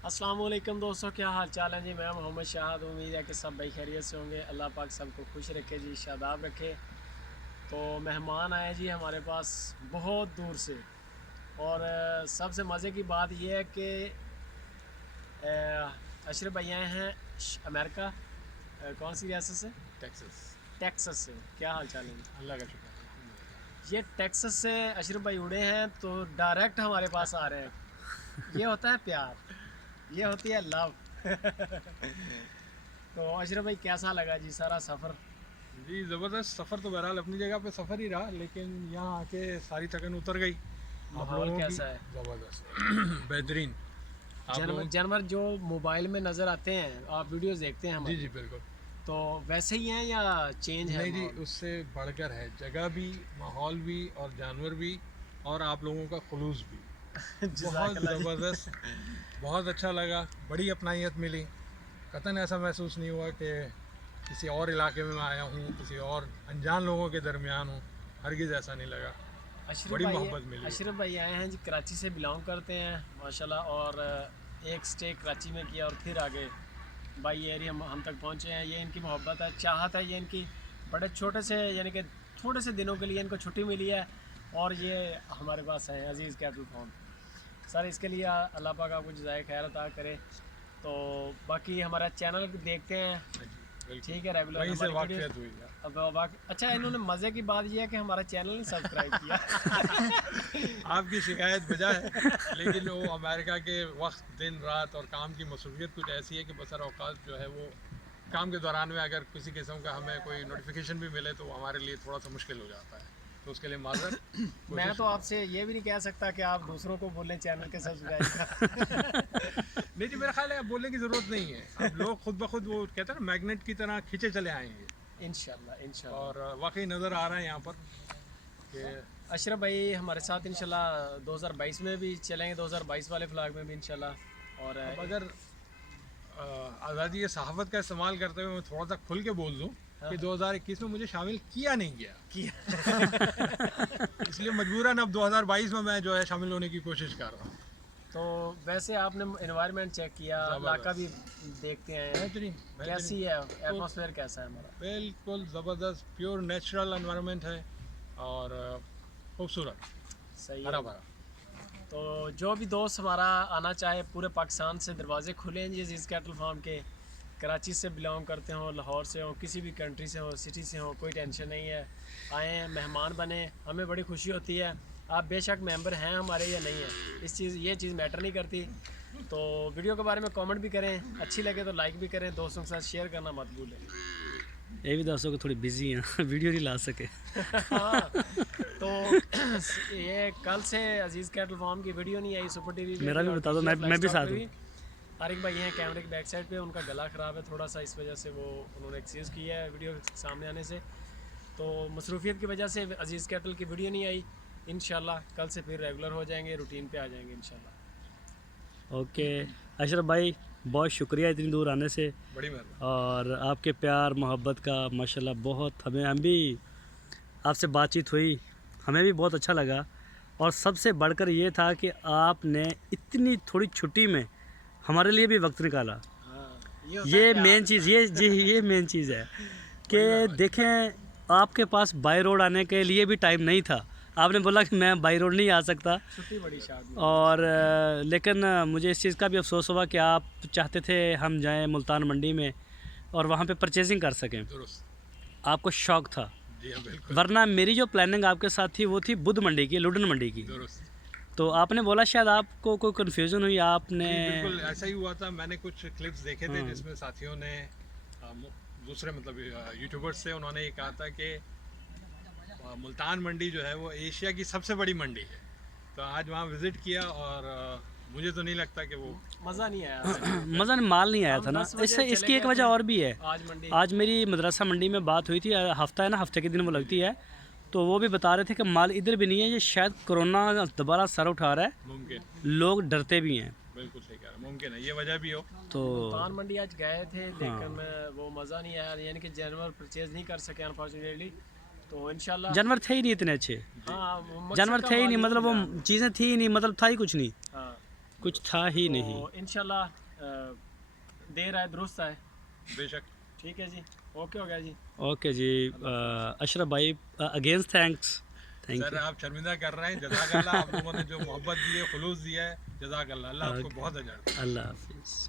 अस्सलाम वालेकुम दोस्तों, क्या हाल चाल है जी। मैं मोहम्मद शाहद, उम्मीद है कि सब भाई खैरियत से होंगे। अल्लाह पाक सबको खुश रखे जी, शादाब रखे। तो मेहमान आए जी हमारे पास बहुत दूर से, और सबसे मज़े की बात यह है कि अशरफ भाई आए हैं अमेरिका। कौन सी रियासत से? टेक्सास। टेक्सास से। क्या हाल चाल है जी? अल्लाह का शुक्र है। ये टेक्सास से अशरफ भाई उड़े हैं तो डायरेक्ट हमारे पास आ रहे हैं। ये होता है प्यार, ये होती है लव। तो अशरफ भाई कैसा लगा जी सारा सफ़र? जी ज़बरदस्त सफ़र तो बहरहाल अपनी जगह पे सफ़र ही रहा, लेकिन यहाँ आके सारी थकन उतर गई आप माहौल लोगों की। कैसा है? ज़बरदस्त बेहतरीन। आप लोगों जानवर जो मोबाइल में नज़र आते हैं, आप वीडियोस देखते हैं जी हमारी, जी बिल्कुल। तो वैसे ही हैं या चेंज है नहीं जी, माहौल? उससे बढ़कर है, जगह भी, माहौल भी और जानवर भी, और आप लोगों का खुलूस भी। बहुत जज़ाकल्लाह जी। ज़बरदस्त, बहुत अच्छा लगा, बड़ी अपनाइत मिली। कतन ऐसा महसूस नहीं हुआ कि किसी और इलाके में मैं आया हूँ, किसी और अनजान लोगों के दरमियान हूँ। हरगिज़ ऐसा नहीं लगा, बड़ी मोहब्बत मिली। अशरफ भाई आए हैं जी, कराची से बिलोंग करते हैं माशाल्लाह, और एक स्टे कराची में किया और फिर आगे बाई एरिया हम तक पहुँचे हैं। ये इनकी मोहब्बत है, चाहत है, ये इनकी। बड़े छोटे से यानी कि थोड़े से दिनों के लिए इनको छुट्टी मिली है और ये हमारे पास हैं अजीज़ कैटल फार्म। सर इसके लिए अल्लाह पाक आपको जज़ाए खैर अता करे। तो बाकी हमारा चैनल देखते हैं, ठीक है, रेगुलर वहीं से हमारी वाक़फ़ियत हुई है। अच्छा, इन्होंने मज़े की बात यह है कि हमारा चैनल नहीं सब्सक्राइब किया। आपकी शिकायत बजा है, लेकिन वो अमेरिका के वक्त, दिन रात और काम की मसरूफियत कुछ ऐसी है कि बसर औक़ात जो है वो काम के दौरान में अगर किसी किस्म का हमें कोई नोटिफिकेशन भी मिले तो हमारे लिए थोड़ा सा मुश्किल हो जाता है, तो उसके लिए माज़रत। मैं तो आपसे ये भी नहीं कह सकता कि आप दूसरों को बोलें चैनल के सब्सक्राइब का। नहीं जी, मेरा ख्याल है अब बोलने की ज़रूरत नहीं है। अब लोग खुद ब खुद, वो कहते हैं ना, मैग्नेट की तरह खींचे चले आएंगे। इंशाल्लाह। और वाकई नज़र आ रहा है यहाँ पर कि अशरफ भाई हमारे साथ इंशाल्लाह 2022 में भी चलेंगे, 2022 वाले फ्लैग में भी इंशाल्लाह। और अब अगर आज़ादी सहाफ़त का इस्तेमाल करते हुए मैं थोड़ा सा खुल के बोल दूँ कि 2021 में मुझे शामिल किया नहीं गया, इसलिए मजबूरन अब 2022 में मैं जो है शामिल होने की कोशिश कर रहा हूँ। तो वैसे आपने एनवायरनमेंट चेक किया, इलाका भी देखते हैं, बेहतरीन, कैसी है एटमॉस्फेयर, कैसा है हमारा? बिल्कुल ज़बरदस्त, प्योर नेचुरल एनवायरनमेंट है और खूबसूरत, सही हरा है। भरा। तो जो भी दोस्त हमारा आना चाहे, पूरे पाकिस्तान से दरवाजे खुले हैं जी अजीज़ कैटल फार्म के। कराची से बिलोंग करते हो, लाहौर से हो, किसी भी कंट्री से हो, सिटी से हो, कोई टेंशन नहीं है। आएँ, मेहमान बने, हमें बड़ी खुशी होती है। आप बेशक मेंबर हैं हमारे या नहीं है, ये चीज़ मैटर नहीं करती। तो वीडियो के बारे में कमेंट भी करें, अच्छी लगे तो लाइक भी करें, दोस्तों के साथ शेयर करना मत भूलें। ये भी दोस्तों को थोड़ी बिजी हैं, वीडियो नहीं ला सके। हाँ, तो ये कल से अजीज़ कैटल फार्म की वीडियो नहीं आई सुपर टीवी पे। मेरा भी बता दो, मैं भी साथ हूँ। तारिक भाई हैं कैमरे की बैक साइड पे, उनका गला ख़राब है थोड़ा सा, इस वजह से वो उन्होंने एक्सक्यूज़ किया है वीडियो सामने आने से। तो मसरूफियत की वजह से अजीज़ कैटल की वीडियो नहीं आई। इंशाल्लाह कल से फिर रेगुलर हो जाएंगे, रूटीन पे आ जाएंगे इंशाल्लाह। ओके अशरफ भाई, बहुत शुक्रिया इतनी दूर आने से, बड़ी मेहरबानी। और आपके प्यार मोहब्बत का माशाल्लाह बहुत, हम भी आपसे बातचीत हुई, हमें भी बहुत अच्छा लगा। और सबसे बढ़कर ये था कि आपने इतनी थोड़ी छुट्टी में हमारे लिए भी वक्त निकाला। हाँ, ये मेन चीज़, ये मेन चीज़ है कि देखें, आपके पास बाई रोड आने के लिए भी टाइम नहीं था। आपने बोला कि मैं बाई रोड नहीं आ सकता, छुट्टी बड़ी शादी। और लेकिन मुझे इस चीज़ का भी अफसोस हुआ कि आप चाहते थे हम जाएं मुल्तान मंडी में और वहाँ पे परचेजिंग कर सकें, दुरुस्त। आपको शौक़ था। जी हाँ, बिल्कुल। वरना मेरी जो प्लानिंग आपके साथ थी वो थी बुध मंडी की, लुडन मंडी की। दुरुस्त। तो आपने बोला शायद आपको कोई कन्फ्यूज़न हुई, आपने। बिल्कुल ऐसा ही हुआ था। मैंने कुछ क्लिप्स देखे थे जिसमें साथियों ने दूसरे मतलब यूट्यूबर्स से उन्होंने ये कहा था कि मुल्तान मंडी जो है वो एशिया की सबसे बड़ी मंडी है। तो आज वहाँ विज़िट किया और मुझे तो नहीं लगता कि वो मज़ा नहीं आया। मज़ा माल नहीं आया था ना। 10 बजे इससे चले इसकी एक गए वजह थे। और भी है। आज मेरी मदरसा मंडी में बात हुई थी, हफ़्ता है ना, हफ़्ते के दिन वो लगती है, तो वो भी बता रहे थे कि माल इधर भी नहीं है, ये शायद कोरोना दोबारा सर उठा रहा है, मुमकिन, लोग डरते भी हैं। बिल्कुल सही कह रहा है, मुमकिन है ये वजह भी हो। तो मुल्तान मंडी आज गए थे, लेकिन वो मज़ा नहीं आया, यानी कि जानवर परचेज नहीं कर सके अनफॉर्चुनेटली। तो इंशाल्लाह जानवर थे ही नहीं इतने अच्छे, हाँ, जानवर थे ही नहीं, मतलब वो चीज़ें थी ही नहीं, मतलब था ही कुछ नहीं। हाँ, कुछ था ही नहीं. तो इंशाल्लाह देर आए दुरुस्त आए. बेशक. ठीक है जी, ओके हो गया जी. ओके जी. अशरफ भाई against thanks. Thank sir you. आप शर्मिंदा कर रहे हैं. जज़ाकल्लाह. आप लोगों ने जो मोहब्बत दी है, खुलूस दिया है, जज़ाकल्लाह. अल्लाह आपको बहुत अजर दे. अल्लाह हाफिज़.